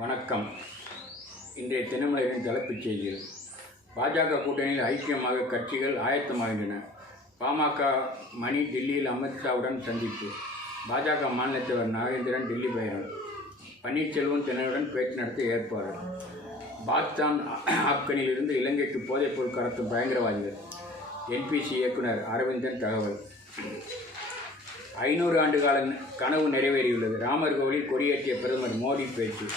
வணக்கம். இன்றைய தினமலரின் தலைப்புச் செய்திகள். பாஜக கூட்டணியில் ஐக்கியமாக கட்சிகள் ஆயத்தமாகின்றன. பாமக மணி டில்லியில் அமித்ஷாவுடன் சந்திப்பு. பாஜக மாநில தலைவர் நாகேந்திரன் டில்லி பயணம். பன்னீர்செல்வம் தினகரனுடன் பேச்சு நடத்த ஏற்பாடு. பாகிஸ்தான் ஆப்கானிலிருந்து இலங்கைக்கு போதைப்பொருள் கடத்தும் பயங்கரவாதிகள். என்பிசி இயக்குனர் அரவிந்தன் தகவல். 500 ஆண்டு கால கனவு நிறைவேறியுள்ளது. ராமர் கோவிலில் கொடியேற்றிய பிரதமர் மோடி பேச்சு.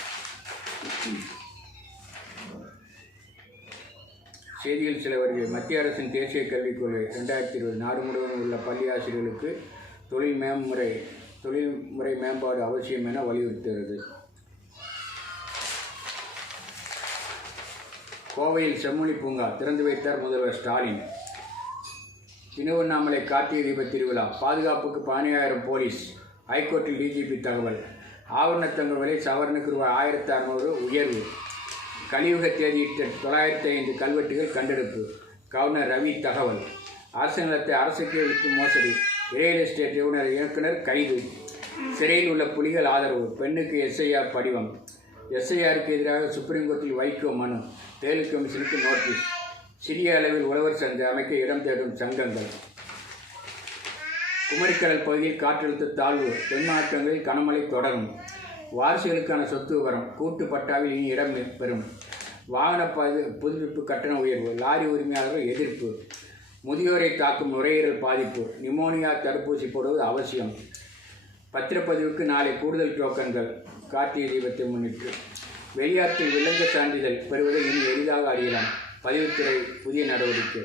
செய்திகள் சில வருகிறது. மத்திய அரசின் தேசிய கல்விக் கொள்கை 2020 நாடு முழுவதும் உள்ள பள்ளி ஆசிரியர்களுக்கு தொழில்முறை மேம்பாடு அவசியம் என வலியுறுத்துகிறது. கோவையில் செம்மொழி பூங்கா திறந்து வைத்தார் முதல்வர் ஸ்டாலின். திருவண்ணாமலை கார்த்திகை தீப திருவிழா. பாதுகாப்புக்கு 15,000 போலீஸ். ஹைகோர்ட்டில் டிஜிபி தகவல். ஆவண தங்க விலை சவரனுக்கு ரூபாய் 1,600 உயர்வு. கலியுக தேதியிட்ட 905 கல்வெட்டுகள் கண்டெடுப்பு. கவர்னர் ரவி தகவல். அரசு நிலத்தை அரசுக்கே விற்று மோசடி. ரியல் எஸ்டேட் இயக்குனர் கைது. சிறையில் உள்ள புலிகள் ஆதரவு. பெண்ணுக்கு எஸ்ஐஆர் படிவம். எஸ்ஐஆருக்கு எதிராக சுப்ரீம் கோர்ட்டில் வைகோ மனு. தேர்தல் கமிஷனுக்கு நோட்டீஸ். சிறிய அளவில் உழவர் சந்தை அமைக்க இடம் தேடும் சங்கங்கள். குமரிக்கடல் பகுதியில் காற்றழுத்த தாழ்வு. தென் மாவட்டங்களில் கனமழை தொடரும். வாரிசுகளுக்கான சொத்து விவரம். கூட்டு பட்டாவில் இனி இடம் பெறும். வாகன புதுப்பிப்பு கட்டண உயர்வு. லாரி உரிமையாளர்கள் எதிர்ப்பு. முதியோரை தாக்கும் நுரையீரல் பாதிப்பு. நிமோனியா தடுப்பூசி போடுவது அவசியம். பத்திரப்பதிவுக்கு நாளை கூடுதல் டோக்கன்கள். கார்த்திகை தீபத்தை முன்னிட்டு வெளிநாட்டில் விலங்கு சான்றிதழ் பெறுவதை இனி எளிதாக அறியலாம். பதிவுத்துறை புதிய நடவடிக்கை.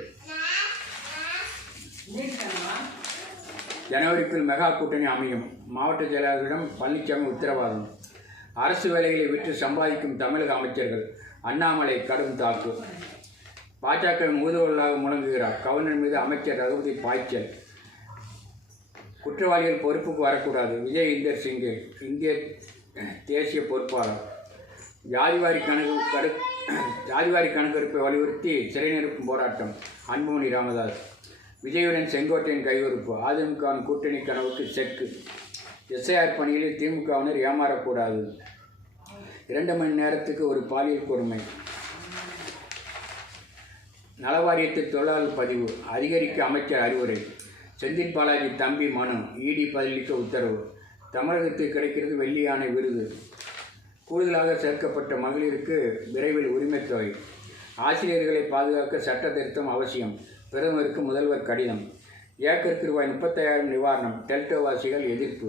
ஜனவரிக்குள் மெகா கூட்டணி அமையும். மாவட்ட செயலாளர்களிடம் பழனிசாமி உத்தரவாதம். அரசு வேலைகளை விற்று சம்பாதிக்கும் தமிழக அமைச்சர்கள். அண்ணாமலை கடும் தாக்கு. பாஜக ஊதுவலாக முழங்குகிறார். கவர்னர் மீது அமைச்சர் ரகுபதி பாய்ச்சல். குற்றவாளிகள் பொறுப்புக்கு வரக்கூடாது. விஜய் இந்தர் சிங்கில் இந்திய தேசிய பொறுப்பாளர். ஜாதிவாரி கணக்கெடுப்பை வலியுறுத்தி சிறை நிரப்பும் போராட்டம். அன்புமணி ராமதாஸ். விஜயுடன் செங்கோட்டையின் கையொறுப்பு. அதிமுகவின் கூட்டணி கனவுக்கு செக்கு. எஸ்ஐஆர் பணிகளில் திமுகவினர் ஏமாறக்கூடாது. 2 மணி நேரத்துக்கு ஒரு பாலியல் கொடுமை. நலவாரியத்தில் தொழிலாளர் பதிவு அதிகரிக்க அமைச்சர் அறிவுரை. செந்தில் பாலாஜி தம்பி மனு. இடி பதிலளிக்க உத்தரவு. தமிழகத்துக்கு கிடைக்கிறது வெள்ளி யானை விருது. கூடுதலாக சேர்க்கப்பட்ட மகளிருக்கு விரைவில் உரிமைத்தொகை. ஆசிரியர்களை பாதுகாக்க சட்ட திருத்தம் அவசியம். பிரதமருக்கு முதல்வர் கடிதம். ஏக்கருக்கு ரூபாய் 35,000 நிவாரணம். டெல்டாவாசிகள் எதிர்ப்பு.